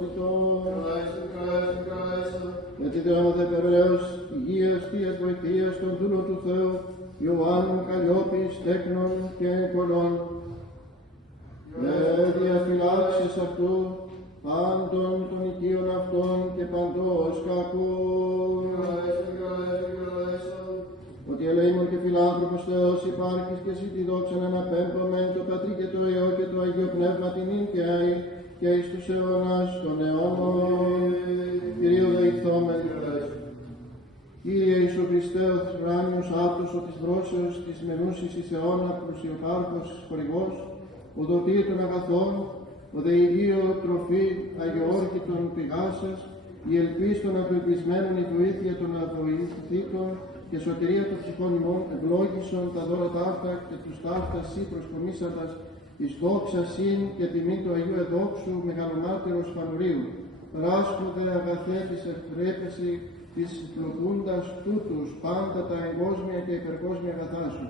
σωτητών. Με τη δεόμαθα υπερβραίως υγείας, θείας βοηθείας, των δούλων του Θεού, Ιωάννου, Καλλιόπης, Τέκνων και Νικολών. Με διαφυλάξεις αυτού, πάντων των οικείων αυτών και παντός κακούν. Ότι ελεήμων και φιλάνθρωπος Θεός υπάρχεις και εσύ τη δόξαν αναπέμπομεν το Πατρί και το Υιό και το Αγίο Πνεύμα την ίνκαιη και εις τους αιώνας των αιώνων. Κυρίω δεηθόμεν. Κύριε Ιησού Χριστέ, ο θράνιος άптος, ο της βρώσεως, της μενούσης εις αιώνα πλουσιοπάρχος χορηγός, ο δοτή των αγαθών, ο δε υγείο τροφή αγιόρκητων πηγάσας, η ελπίς των απελπισμένων, η βοήθεια των αβοηθήτων και σωτηρία των ψυχών ημών, ευλόγησον τα δώρα ταύτα και τους ταύτα σύ προσκομίσαντας εις δόξα σύν και τιμή του Αγίου Εδόξου μεγαλομάτερος Φανουρίου. Ράσχονται αγαθέ της ευπρέπεση της πλοκούντας τούτους πάντα τα εγκόσμια και υπερκόσμια αγαθά σου.